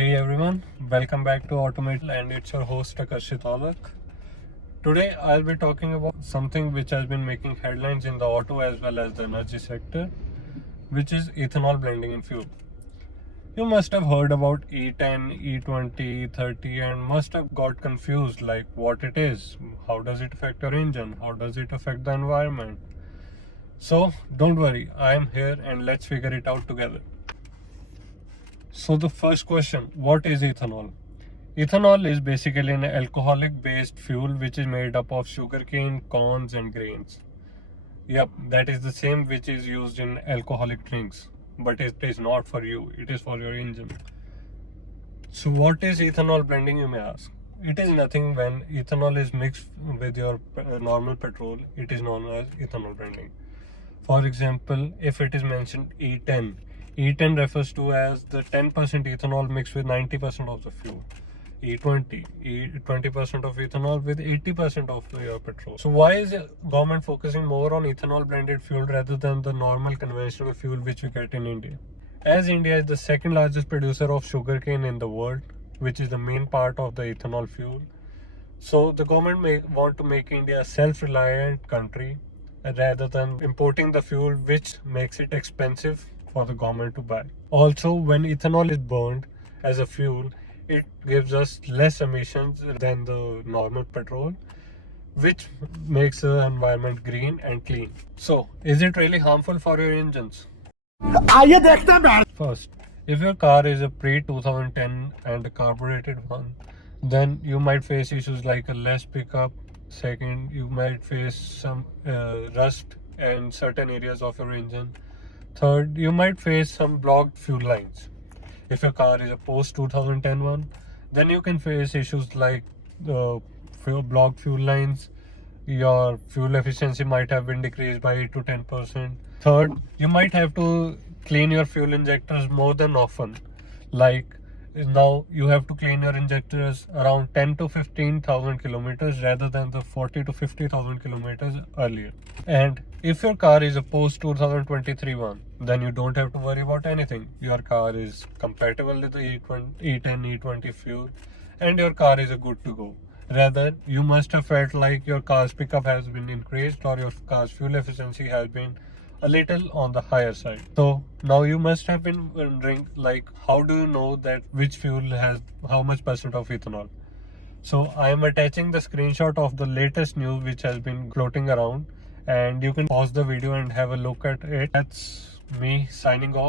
Hey everyone, welcome back to Automate and it's your host Akarshit Alak. Today I'll be talking about something which has been making headlines in the auto as well as the energy sector, which is ethanol blending in fuel. You must have heard about E10, E20, E30 and must have got confused like what it is, how does it affect your engine, how does it affect the environment. So don't worry, I am here and let's figure it out together. So the first question, what is ethanol? Ethanol is basically an alcoholic based fuel which is made up of sugarcane, corns and grains. Yep, that is the same which is used in alcoholic drinks, but it is not for you, it is for your engine. So what is ethanol blending, you may ask? It is nothing. When ethanol is mixed with your normal petrol, it is known as ethanol blending. For example, if it is mentioned E10, E10 refers to as the 10% ethanol mixed with 90% of the fuel. E20, 20% of ethanol with 80% of your petrol. So why is the government focusing more on ethanol blended fuel rather than the normal conventional fuel which we get in India? As India is the second largest producer of sugarcane in the world, which is the main part of the ethanol fuel, so the government may want to make India a self-reliant country rather than importing the fuel, which makes it expensive for the government to buy. Also, when ethanol is burned as a fuel, it gives us less emissions than the normal petrol, which makes the environment green and clean. So, is it really harmful for your engines? First, if your car is a pre-2010 and a carbureted one, then you might face issues like a less pickup. Second, you might face some rust in certain areas of your engine. Third, you might face some blocked fuel lines. If your car is a post-2010 one, then you can face issues like blocked fuel lines. Your fuel efficiency might have been decreased by 8 to 10%. Third, you might have to clean your fuel injectors more than often. Like now you have to clean your injectors around 10 to 15,000 kilometers rather than the 40 to 50,000 kilometers earlier. And if your car is a post 2023 one, then you don't have to worry about anything. Your car is compatible with the E10, E20 fuel and your car is a good to go. Rather, you must have felt like your car's pickup has been increased or your car's fuel efficiency has been a little on the higher side. So now you must have been wondering like how do you know that which fuel has how much percent of ethanol? So I am attaching the screenshot of the latest news which has been floating around and you can pause the video and have a look at it. That's me signing off.